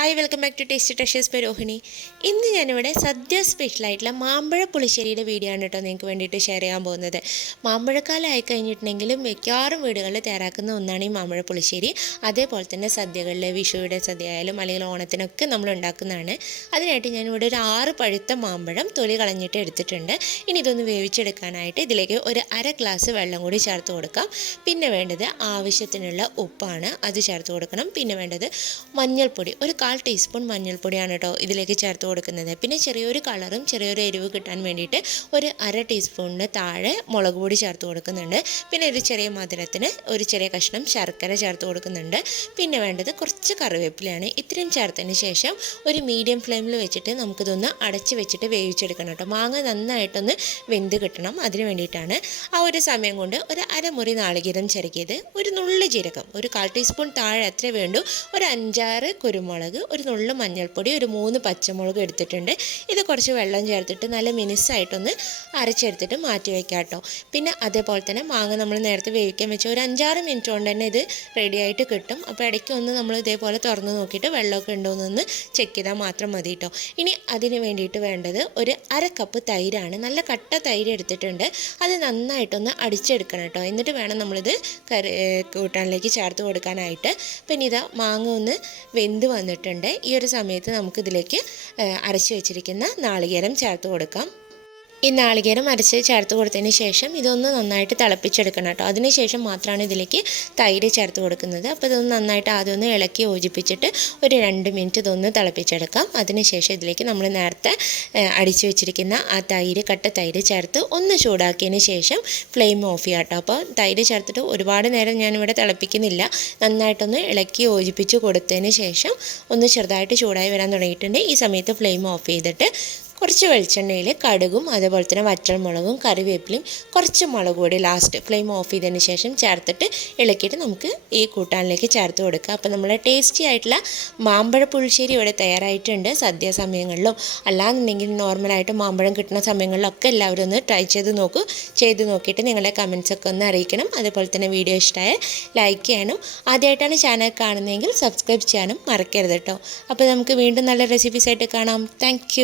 Hi welcome back to tasty touches പേ രോഹിണി ഇന്ന് ഞാനിവിടെ സദ്യ സ്പെഷ്യലായിട്ടുള്ള മാമ്പഴ പുളിശ്ശേരിയുടെ വീഡിയോ ആണ് കേട്ടോ നിങ്ങൾക്ക് വേണ്ടിയിട്ട് ഷെയർ ചെയ്യാൻ പോകുന്നത്. മാമ്പഴക്കാലം ആയി കഴിഞ്ഞിട്ടുണ്ടെങ്കിലും മിക്കവാറും വീടുകളിൽ തയ്യാറാക്കുന്ന ഒന്നാണ് ഈ മാമ്പഴ പുളിശ്ശേരി. അതേപോലെ തന്നെ സദ്യകളിൽ വിഷുവിടെ സദ്യ ആയാലും അല്ലെങ്കിൽ ഓണത്തിനൊക്കെ നമ്മൾ ഉണ്ടാക്കുന്നതാണ്. അതിനായിട്ട് ഞാനിവിടെ ഒരു ആറ് പഴുത്ത മാമ്പഴം തൊലി കളഞ്ഞിട്ട് എടുത്തിട്ടുണ്ട്. ഇനി ഇതൊന്ന് വേവിച്ചെടുക്കാനായിട്ട് ഇതിലേക്ക് ഒരു അര ഗ്ലാസ് വെള്ളം കൂടി ചേർത്ത് കൊടുക്കാം. പിന്നെ വേണ്ടത് ആവശ്യത്തിനുള്ള ഉപ്പാണ്. അത് ചേർത്ത് കൊടുക്കണം. പിന്നെ വേണ്ടത് മഞ്ഞൾപ്പൊടി. ഒരു കാൽ ടീസ്പൂൺ മഞ്ഞൾപ്പൊടിയാണ് കേട്ടോ ഇതിലേക്ക് ചേർത്ത് കൊടുക്കുന്നത്. പിന്നെ ചെറിയൊരു കളറും ചെറിയൊരു എരിവ് കിട്ടാൻ വേണ്ടിയിട്ട് ഒരു അര ടീസ്പൂണിന് താഴെ മുളക് പൊടി ചേർത്ത് കൊടുക്കുന്നുണ്ട്. പിന്നെ ഒരു ചെറിയ മധുരത്തിന് ഒരു ചെറിയ കഷ്ണം ശർക്കര ചേർത്ത് കൊടുക്കുന്നുണ്ട്. പിന്നെ വേണ്ടത് കുറച്ച് കറിവേപ്പിലയാണ്. ഇത്രയും ചേർത്തതിന് ശേഷം ഒരു മീഡിയം ഫ്ലെയിമിൽ വെച്ചിട്ട് നമുക്കിതൊന്ന് അടച്ച് വെച്ചിട്ട് വേവിച്ചെടുക്കണം കേട്ടോ. മാങ്ങ നന്നായിട്ടൊന്ന് വെന്ത് കിട്ടണം അതിന് വേണ്ടിയിട്ടാണ്. ആ ഒരു സമയം കൊണ്ട് ഒരു അരമുറി നാളികേരം ചിരക്കിയത് ഒരു നുള്ളു ജീരകം. ഒരു കാൽ ടീസ്പൂൺ താഴെ അത്ര വേണ്ടു. ഒരു അഞ്ചാറ് കുരുമുളക് ഒരു നുള്ളു മഞ്ഞൾപ്പൊടി ഒരു മൂന്ന് പച്ചമുളക് എടുത്തിട്ടുണ്ട്. ഇത് കുറച്ച് വെള്ളം ചേർത്തിട്ട് നല്ല മിനിസ്സായിട്ടൊന്ന് അരച്ചെടുത്തിട്ട് മാറ്റി വയ്ക്കാം കേട്ടോ. പിന്നെ അതേപോലെ തന്നെ മാങ്ങ നമ്മൾ നേരത്തെ വേവിക്കാൻ വെച്ച ഒരു അഞ്ചാറ് മിനിറ്റ് കൊണ്ട് തന്നെ ഇത് റെഡി ആയിട്ട് കിട്ടും. അപ്പോൾ ഇടയ്ക്ക് ഒന്ന് നമ്മൾ ഇതേപോലെ തുറന്ന് നോക്കിയിട്ട് വെള്ളമൊക്കെ ഉണ്ടോ എന്നൊന്ന് ചെക്ക് ചെയ്താൽ മാത്രം മതി കേട്ടോ. ഇനി അതിന് വേണ്ടിയിട്ട് വേണ്ടത് ഒരു അര കപ്പ് തൈരാണ്. നല്ല കട്ട തൈര് എടുത്തിട്ടുണ്ട്. അത് നന്നായിട്ടൊന്ന് അടിച്ചെടുക്കണം കേട്ടോ. എന്നിട്ട് വേണം നമ്മളിത് കറി കൂട്ടാനിലേക്ക് ചേർത്ത് കൊടുക്കാനായിട്ട്. പിന്നെ ഇതാ മാങ്ങ ഒന്ന് വെന്ത് വന്നിട്ടുണ്ട്. ഈ ഒരു സമയത്ത് നമുക്കിതിലേക്ക് അരച്ച് വെച്ചിരിക്കുന്ന നാളികേരം ചേർത്ത് കൊടുക്കാം. ഈ നാളികേരം അരച്ച് ചേർത്ത് കൊടുത്തതിന് ശേഷം ഇതൊന്ന് നന്നായിട്ട് തിളപ്പിച്ചെടുക്കണം കേട്ടോ. അതിനുശേഷം മാത്രമാണ് ഇതിലേക്ക് തൈര് ചേർത്ത് കൊടുക്കുന്നത്. അപ്പോൾ ഇതൊന്ന് നന്നായിട്ട് ആദ്യം ഒന്ന് ഇളക്കി യോജിപ്പിച്ചിട്ട് ഒരു രണ്ട് മിനിറ്റ് ഇതൊന്ന് തിളപ്പിച്ചെടുക്കാം. അതിനുശേഷം ഇതിലേക്ക് നമ്മൾ നേരത്തെ അടിച്ചു വെച്ചിരിക്കുന്ന ആ തൈര് കട്ട തൈര് ചേർത്ത് ഒന്ന് ചൂടാക്കിയതിന് ശേഷം ഫ്ലെയിം ഓഫ് ചെയ്യാം കേട്ടോ. അപ്പോൾ തൈര് ചേർത്തിട്ട് ഒരുപാട് നേരം ഞാനിവിടെ തിളപ്പിക്കുന്നില്ല. നന്നായിട്ടൊന്ന് ഇളക്കി യോജിപ്പിച്ച് കൊടുത്തതിന് ശേഷം ഒന്ന് ചെറുതായിട്ട് ചൂടായി വരാൻ തുടങ്ങിയിട്ടുണ്ട്. ഈ സമയത്ത് ഫ്ലെയിം ഓഫ് ചെയ്തിട്ട് കുറച്ച് വെളിച്ചെണ്ണയിൽ കടുകും അതേപോലെ തന്നെ വറ്റൽമുളകും കറിവേപ്പിലയും കുറച്ച് മുളക് പൊടി ലാസ്റ്റ് ഫ്ലെയിം ഓഫ് ചെയ്തതിന് ശേഷം ചേർത്തിട്ട് ഇളക്കിയിട്ട് നമുക്ക് ഈ കൂട്ടാനിലേക്ക് ചേർത്ത് കൊടുക്കുക അപ്പോൾ നമ്മുടെ ടേസ്റ്റി ആയിട്ടുള്ള മാമ്പഴ പുളിശ്ശേരി ഇവിടെ തയ്യാറായിട്ടുണ്ട്. സദ്യ സമയങ്ങളിലും അല്ലാന്നുണ്ടെങ്കിൽ നോർമലായിട്ട് മാമ്പഴം കിട്ടുന്ന സമയങ്ങളിലും ഒക്കെ എല്ലാവരും ഒന്ന് ട്രൈ ചെയ്ത് നോക്കൂ. ചെയ്ത് നോക്കിയിട്ട് നിങ്ങളുടെ കമൻസ് ഒക്കെ ഒന്ന് അറിയിക്കണം. അതുപോലെ തന്നെ വീഡിയോ ഇഷ്ടമായ ലൈക്ക് ചെയ്യാനും ആദ്യമായിട്ടാണ് ചാനൽ കാണുന്നതെങ്കിൽ സബ്സ്ക്രൈബ് ചെയ്യാനും മറക്കരുത് കേട്ടോ. അപ്പോൾ നമുക്ക് വീണ്ടും നല്ല റെസിപ്പീസ് ആയിട്ട് കാണാം. താങ്ക്